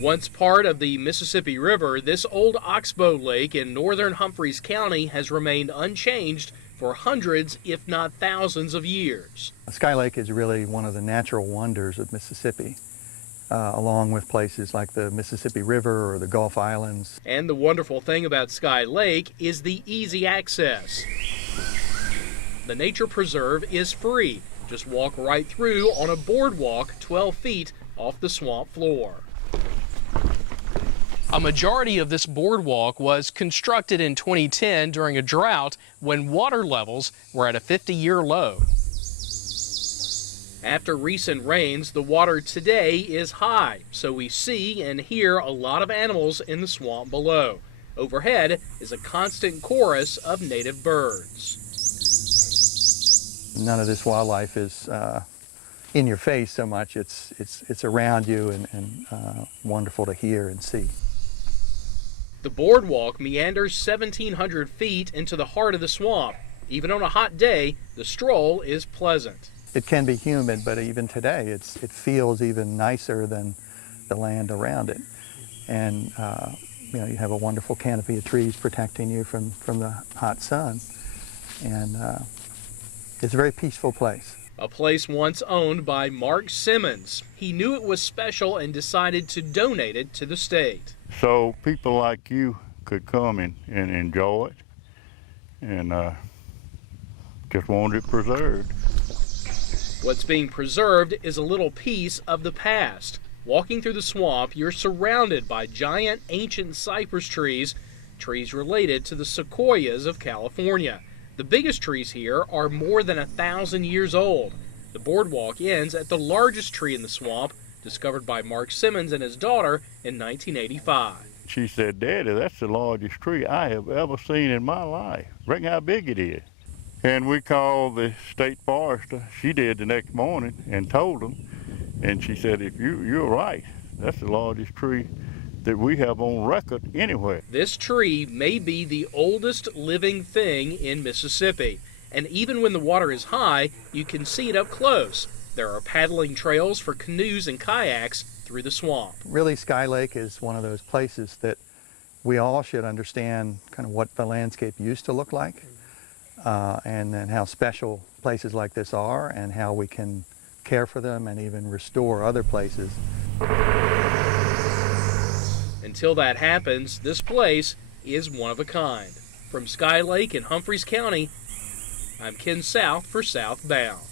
Once part of the Mississippi River, this old oxbow lake in northern Humphreys County has remained unchanged for hundreds, if not thousands of years. Sky Lake is really one of the natural wonders of Mississippi, along with places like the Mississippi River or the Gulf Islands. And the wonderful thing about Sky Lake is the easy access. The nature preserve is free. Just walk right through on a boardwalk 12 feet off the swamp floor. A majority of this boardwalk was constructed in 2010 during a drought when water levels were at a 50-year low. After recent rains, the water today is high, so we see and hear a lot of animals in the swamp below. Overhead is a constant chorus of native birds. None of this wildlife is in your face so much. It's around you and wonderful to hear and see. The boardwalk meanders 1,700 feet into the heart of the swamp. Even on a hot day, the stroll is pleasant. It can be humid, but even today it feels even nicer than the land around it. And you have a wonderful canopy of trees protecting you from the hot sun. And it's a very peaceful place. A place once owned by Mark Simmons. He knew it was special and decided to donate it to the state. So people like you could come and enjoy it, and just wanted it preserved. What's being preserved is a little piece of the past. Walking through the swamp, you're surrounded by giant ancient cypress trees, trees related to the sequoias of California. The biggest trees here are more than 1,000 years old. The boardwalk ends at the largest tree in the swamp, discovered by Mark Simmons and his daughter in 1985. She said, "Daddy, that's the largest tree I have ever seen in my life. Reckon how big it is." And we called the state forester. She did the next morning and told them. And she said, "If you're right, that's the largest tree that we have on record anywhere." This tree may be the oldest living thing in Mississippi. And even when the water is high, you can see it up close. There are paddling trails for canoes and kayaks through the swamp. Really, Sky Lake is one of those places that we all should understand kind of what the landscape used to look like, and then how special places like this are and how we can care for them and even restore other places. Until that happens, this place is one of a kind. From Sky Lake in Humphreys County, I'm Ken South for Southbound.